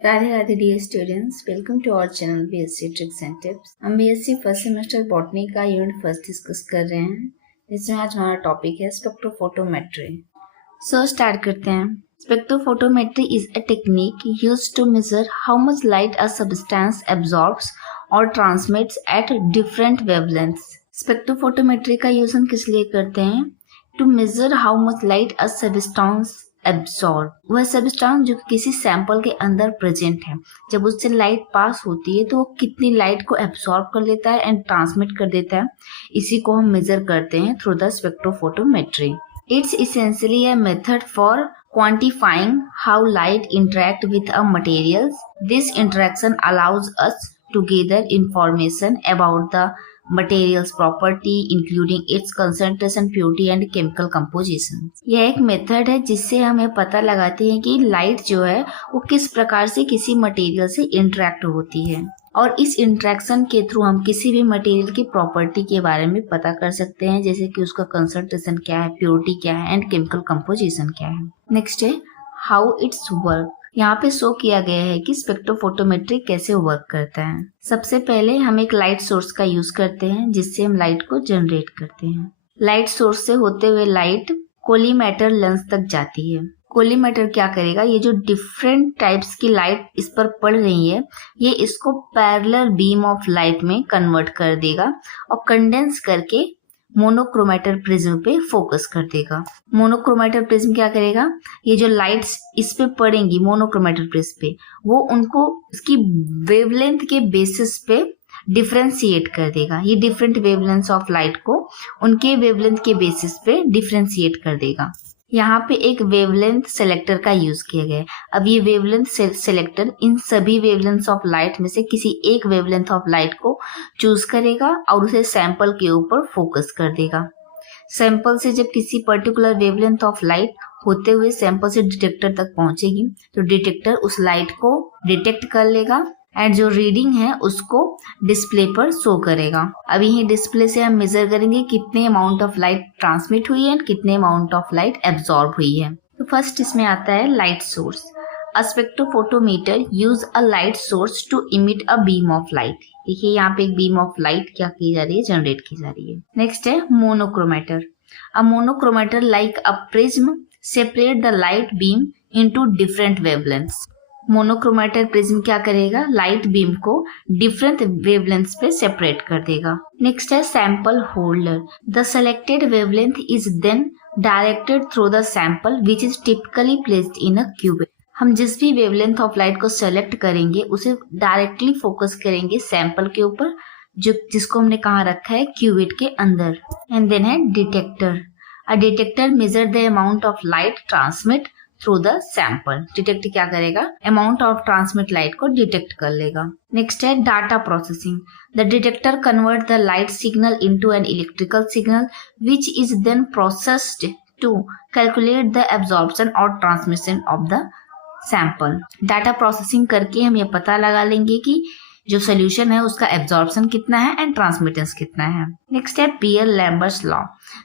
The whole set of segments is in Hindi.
Radhe Radhe dear students, welcome to our channel BSc tricks and tips. हम बीएससी फर्स्ट सेमेस्टर बॉटनी का यूनिट फर्स्ट डिस्कस कर रहे हैं, जिसमें आज हमारा टॉपिक है स्पेक्ट्रोफोटोमेट्री। सो स्टार्ट करते हैं। Spectrophotometry is a technique used to measure how much light a substance absorbs और transmits at different wavelengths. Spectrophotometry का यूज हम किस लिए करते हैं? To measure how much light a substance absorb, वह सब्सटेंस जो किसी सैंपल के अंदर प्रेजेंट है, जब उससे लाइट पास होती है तो वो कितनी लाइट को एब्सॉर्ब कर लेता है एंड ट्रांसमिट कर देता है, इसी को हम मेजर करते हैं through the spectrophotometry. It's essentially a method for quantifying how light interact with a materials. This interaction allows us to gather information about the materials property including its concentration, purity and chemical composition. यह एक मेथड है जिससे हमें पता लगाते हैं कि लाइट जो है वो किस प्रकार से किसी मटेरियल से इंटरेक्ट होती है, और इस इंट्रैक्शन के थ्रू हम किसी भी मटेरियल की प्रॉपर्टी के बारे में पता कर सकते हैं, जैसे कि उसका कंसंट्रेशन क्या है, प्योरिटी क्या है एंड केमिकल कंपोजिशन क्या है। नेक्स्ट है हाउ इट्स वर्क। यहाँ पे शो किया गया है कि स्पेक्ट्रोफोटोमेट्री कैसे वर्क करता है। सबसे पहले हम एक लाइट सोर्स का यूज करते हैं जिससे हम लाइट को जनरेट करते हैं। लाइट सोर्स से होते हुए लाइट कोलीमेटर लेंस तक जाती है। कोलीमेटर क्या करेगा, ये जो डिफरेंट टाइप्स की लाइट इस पर पड़ रही है, ये इसको पैरेलल बीम ऑफ लाइट में कन्वर्ट कर देगा और कंडेंस करके मोनोक्रोमेटर प्रिज्म पे फोकस कर देगा। मोनोक्रोमेटर प्रिज्म क्या करेगा, ये जो लाइट्स इस पे पड़ेंगी मोनोक्रोमेटर प्रिज्म पे, वो उनको इसकी वेवलेंथ के बेसिस पे डिफरेंशिएट कर देगा। ये डिफरेंट वेवलेंथ ऑफ लाइट को उनके वेवलेंथ के बेसिस पे डिफरेंशिएट कर देगा। यहाँ पे एक वेवलेंथ सेलेक्टर का यूज किया गया है। अब ये वेवलेंथ सेलेक्टर इन सभी वेवलेंथ ऑफ लाइट में से किसी एक वेवलेंथ ऑफ लाइट को चूज करेगा और उसे सैंपल के ऊपर फोकस कर देगा। सैंपल से जब किसी पर्टिकुलर वेवलेंथ ऑफ लाइट होते हुए सैंपल से डिटेक्टर तक पहुंचेगी तो डिटेक्टर उस लाइट को डिटेक्ट कर लेगा एंड जो रीडिंग है उसको डिस्प्ले पर शो करेगा। अब यही डिस्प्ले से हम मेजर करेंगे कितने अमाउंट ऑफ लाइट ट्रांसमिट हुई है एंड कितने अमाउंट ऑफ लाइट एब्जॉर्ब हुई है। तो फर्स्ट इसमें आता है light source. A spectrophotometer use a light source to emit a beam of light. देखिए यहाँ पे एक बीम ऑफ लाइट क्या की जा रही है, जनरेट की जा रही है। नेक्स्ट है monochromator. A monochromator like a prism separate the light beam into different wavelengths. Monochromator prism क्या करेगा, लाइट बीम को डिफरेंट वेवलेंथ्स पे सेपरेट कर देगा। नेक्स्ट है sample holder. The selected wavelength is then directed through the sample which is typically placed in a cuvette. हम जिस भी वेवलेंथ ऑफ लाइट को सेलेक्ट करेंगे उसे डायरेक्टली फोकस करेंगे सैंपल के ऊपर, जो जिसको हमने कहाँ रखा है, क्यूबिट के अंदर। एंड देन है detector. A detector measure the amount of light transmit through the sample. Detect क्या करेगा, अमाउंट ऑफ ट्रांसमिट लाइट को डिटेक्ट कर लेगा। नेक्स्ट है data processing. The detector convert the light signal into an electrical signal which is then processed to calculate the absorption और transmission of the sample. Data processing करके हम ये पता लगा लेंगे कि जो सोल्यूशन है उसका एब्जॉर्प्शन कितना है एंड ट्रांसमिटेंस कितना है। नेक्स्ट है beer-Lambert's law.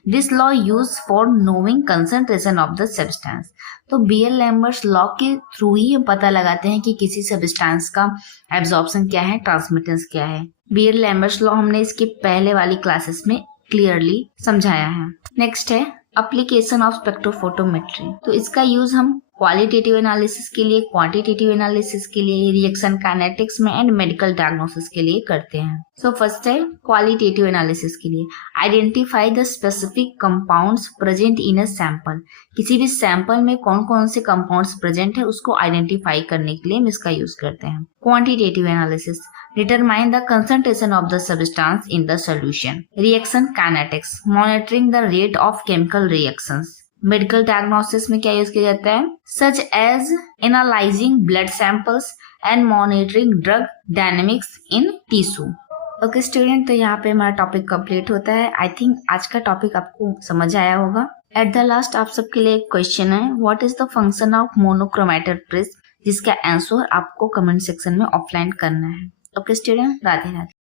This law use for knowing concentration of the substance. तो बियर-लैम्बर्ट्स लॉ के थ्रू ही हम पता लगाते हैं कि किसी सब्सटेंस का एब्जॉर्प्शन क्या है, ट्रांसमिटेंस क्या है। बियर-लैम्बर्ट्स लॉ हमने इसके पहले वाली क्लासेस में क्लियरली समझाया है। नेक्स्ट है एप्लीकेशन ऑफ स्पेक्ट्रोफोटोमेट्री। तो इसका यूज हम क्वालिटेटिव एनालिसिस के लिए, क्वांटिटेटिव एनालिसिस के लिए, रिएक्शन काइनेटिक्स में एंड मेडिकल डायग्नोसिस के लिए करते हैं। सो फर्स्ट है क्वालिटेटिव एनालिसिस के लिए identify the specific compounds present in a sample. किसी भी सैंपल में कौन कौन से कंपाउंड्स प्रेजेंट है उसको आइडेंटिफाई करने के लिए हम इसका यूज करते हैं। Quantitative analysis determine the concentration of the substance in the solution. Reaction kinetics monitoring the rate of chemical reactions. Medical diagnosis में क्या यूज किया जाता है, such as analysing blood samples and monitoring drug dynamics in tissue. Okay student, तो यहाँ पे हमारा टॉपिक कंप्लीट होता है। आई थिंक आज का टॉपिक आपको समझ आया होगा। एट द लास्ट आप सबके लिए एक क्वेश्चन है, what is the function of monochromator prism, जिसका आंसर आपको कमेंट सेक्शन में ऑफलाइन करना है। Okay student, Radhe Radhe.